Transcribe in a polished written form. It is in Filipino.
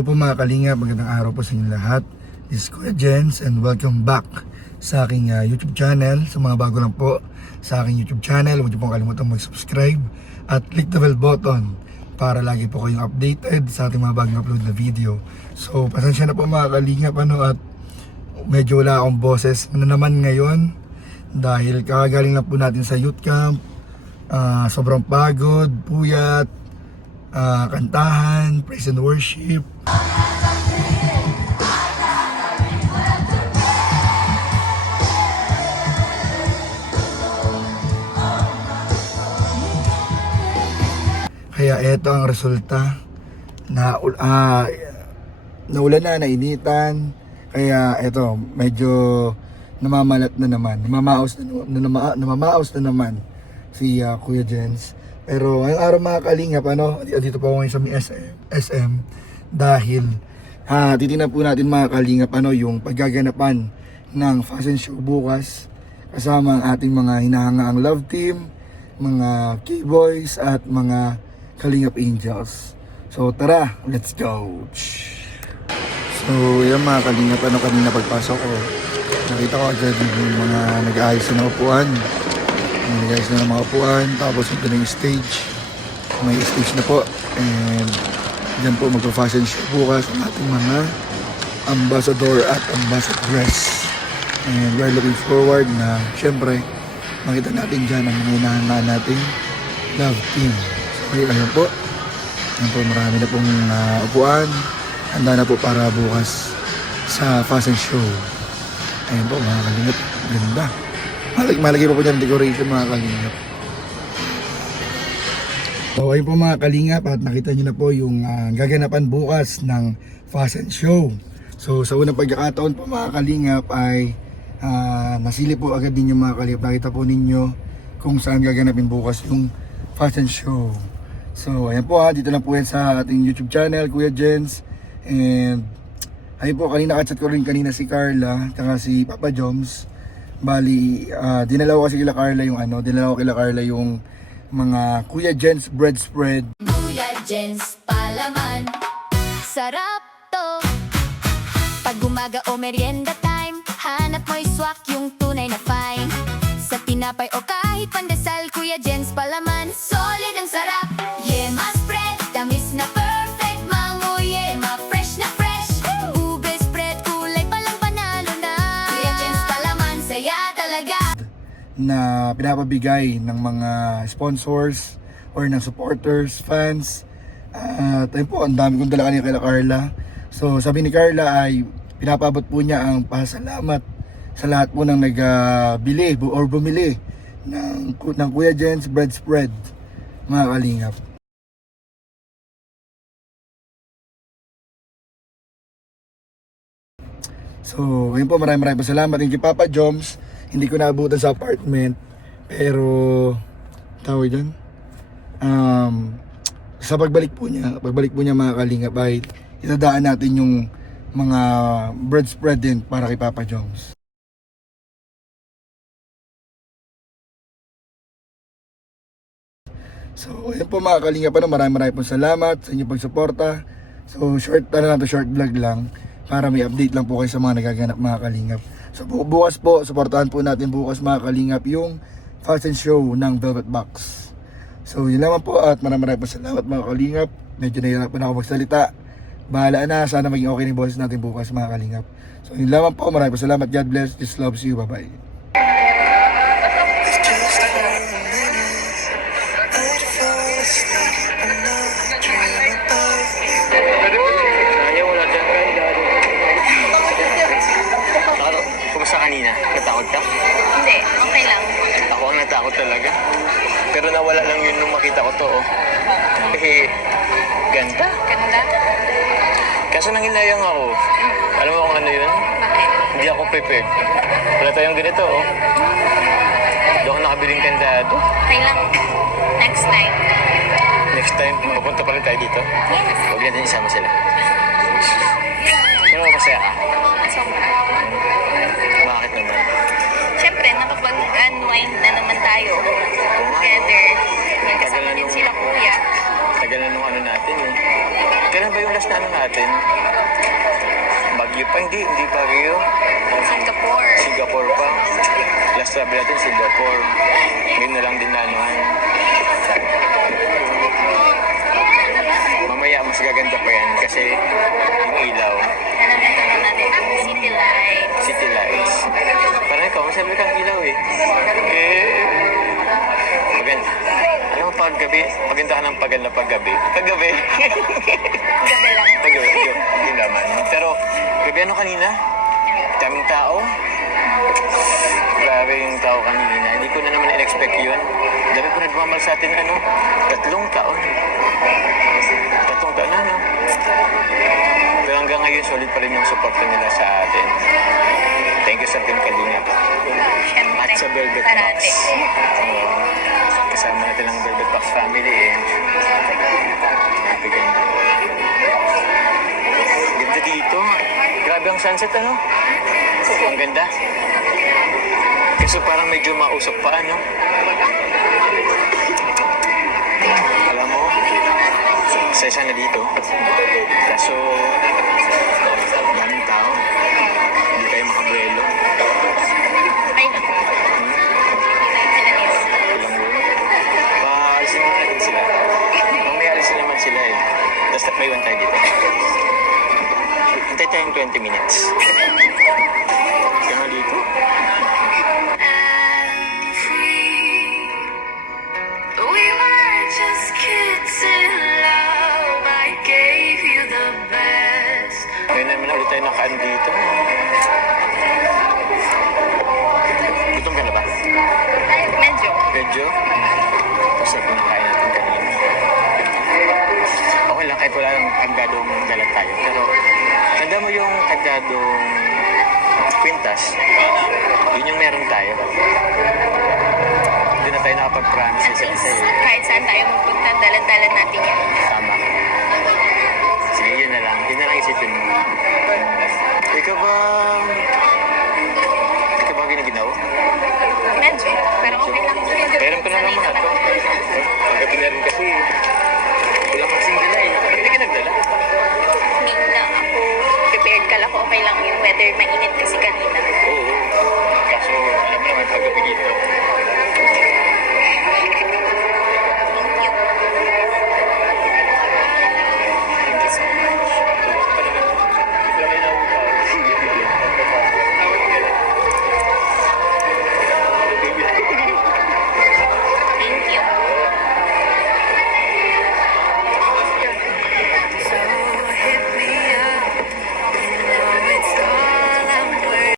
Hello po mga kalinga, magandang araw po sa inyo lahat. This is Kuya Jens and welcome back sa aking YouTube channel. Sa mga bago lang po sa aking YouTube channel, huwag niyo pong kalimutan mag-subscribe at click the bell button para lagi po kayong updated sa ating mga bagong upload na video. So pasensya na po mga kalinga at medyo wala akong boses na naman ngayon dahil kakagaling lang po natin sa youth camp. Sobrang pagod, puyat, kantahan, praise and worship. Kaya eto ang resulta na naulan na, nainitan. Kaya eto medyo namamalat na naman, namamaos na naman si Kuya Jens. Pero ngayong araw mga kalingap, dito po ako ngayon sa SM dahil titingnan po natin mga kalingap yung paggaganapan ng fashion show bukas kasama ang ating mga hinahangaang love team, mga K-boys at mga Kalingap Angels. So tara, let's go. So yan mga kalingap, kanina pagpasok ko nakita ko agad yung mga nag-aayos na upuan. Nag-ayos na ng mga upuan, tapos ito na yung stage. May stage na po. And dyan po magpa-fashion show bukas ang ating mga ambassador at ambassadress. And we're looking forward na syempre makita natin dyan ang mga hinahangaan nating love team. So ayun po. Ayun po, marami na pong upuan. Handa na po para bukas sa fashion show. Ayun po mga kalingap, ganda. Malagay pa po dyan decoration mga kalingap. So ayun po mga kalingap, at nakita nyo na po yung gaganapan bukas ng fashion show. So sa unang pagkakataon po mga kalingap ay nasilip po agad ninyo mga kalingap. Nakita po ninyo kung saan gaganapin bukas yung fashion show. So ayan po dito lang po yan sa ating YouTube channel, Kuya Jens. And ayun po, kanina kachat ko rin kanina si Carla at si Papa Joms. Bali, dinala ko kasi kila Carla yung mga Kuya Jens bread spread. Kuya Jens palaman, sarap to. Pag umaga o merienda time, hanap mo'y swak yung tunay na fine. Sa tinapay o kahit pandesal, Kuya Jens palaman, solid ang sarap. Yema spread, tamis na perfect, mango yema, fresh na fresh. Ube spread, kulay palang panalo na. Kuya Jens palaman, saya talaga. Na pinapabigay ng mga sponsors or ng supporters, fans. At ayun po, ang dami kong dala kanina kay Carla. So sabi ni Carla ay pinapabot po niya ang pasalamat sa lahat po ng nagbili or bumili ng Kuya Jens bread spread mga kalingap. So ayun po, maraming salamat. Thank you Papa Joms. Hindi ko naabutan sa apartment, pero tawag dyan, sa pagbalik po niya mga kalingap ay itadaan natin yung mga bread spread din para kay Papa Joms. So ayun po mga kalingap, maraming po salamat sa inyong pagsuporta. So short vlog lang para may update lang po kayo sa mga nagaganap mga kalingap. So bukas po, suportahan po natin bukas mga kalingap yung fashion show ng Velvet Box. So yun naman po, at maraming po salamat mga kalingap. Medyo nahihirapan ako magsalita. Bahala na, sana maging okay ng boses natin bukas mga kalingap. So yun naman po, maraming po salamat. God bless, just loves you, bye bye. Kanina, natakot ka? Hindi, okay lang. Ako ang natakot talaga. Pero nawala lang yun nung makita ko to, ganda. Ganda? Kaso nangilayang ako. Alam mo kung ano yun? Bakit? Hindi ako prepared. Wala tayong ganito, Hindi ako nakabiling kandado. Okay lang. Next time. Next time, pupunta pa rin tayo dito. Yes. Huwag natin isama sila. Pero masaya ka. Sobra. Bakit naman? Siyempre, nakapag-unwind na naman tayo. Together. Kasama din sila kuya. Tagal na nung ano natin. Kailan ba yung last na ano natin? natin. Baguio pa, hindi Baguio. Singapore. Singapore pa. Last travel natin, Singapore. Ngayon na lang din na anuhan. Mamaya, mas gaganda pa yan kasi yung ilaw. Alam natin, City Lights. City lights. Parang ikaw, masabi kang ilaw eh. Maganda. Alam mo, paggabi, maganda ka ng paganda paggabi. Paggabi. Gabi lang. Paggabi, hindi naman. Pero, gabi ano kanina? Daming tao. Grabe yung tao kanina. Hindi ko na naman in-expect yun. Dami ko nagmamal sa atin, 3 taon. 3 taon na, no? Pero hanggang ngayon, solid pa rin yung support nila sa atin. Thank you sa Team Kalingap. Siyempre. At sa Velvet Box. Parati. Kasama natin ang Velvet Box family eh. Happy ganda. Ganda dito. Grabe ang sunset, ano? Ang ganda. Kaso parang medyo mausap pa, ano? Alam mo, isa na dito. Kaso, daming tao. Hindi tayo makabuelo. Ay, naku. Ilang yun. Paalisin naman natin sila. Mamaya alisin naman sila eh. Tapos may iwan tayo dito. Hintay tayong 20 minutes. Kaya nga dito. And free. We were just kids in love. I gave you the best. Ngayon naman ulit tayo nakaan dito. Gutom ka na ba? Ay, medyo. Medyo? Tapos na pinakain natin kanina. Okay lang kahit wala ng aggadong dalat tayo. Pero tanda mo yung aggadong kwintas, yun yung meron tayo. Hindi na tayo nakapag-promise At sa least, isa eh. kahit saan tayo magpunta, dalan-dalan natin yan. Tama. Sige, yun na lang. Yun na lang isipin mo. Ikaw ba ginaginaw? Medyo. Pero okay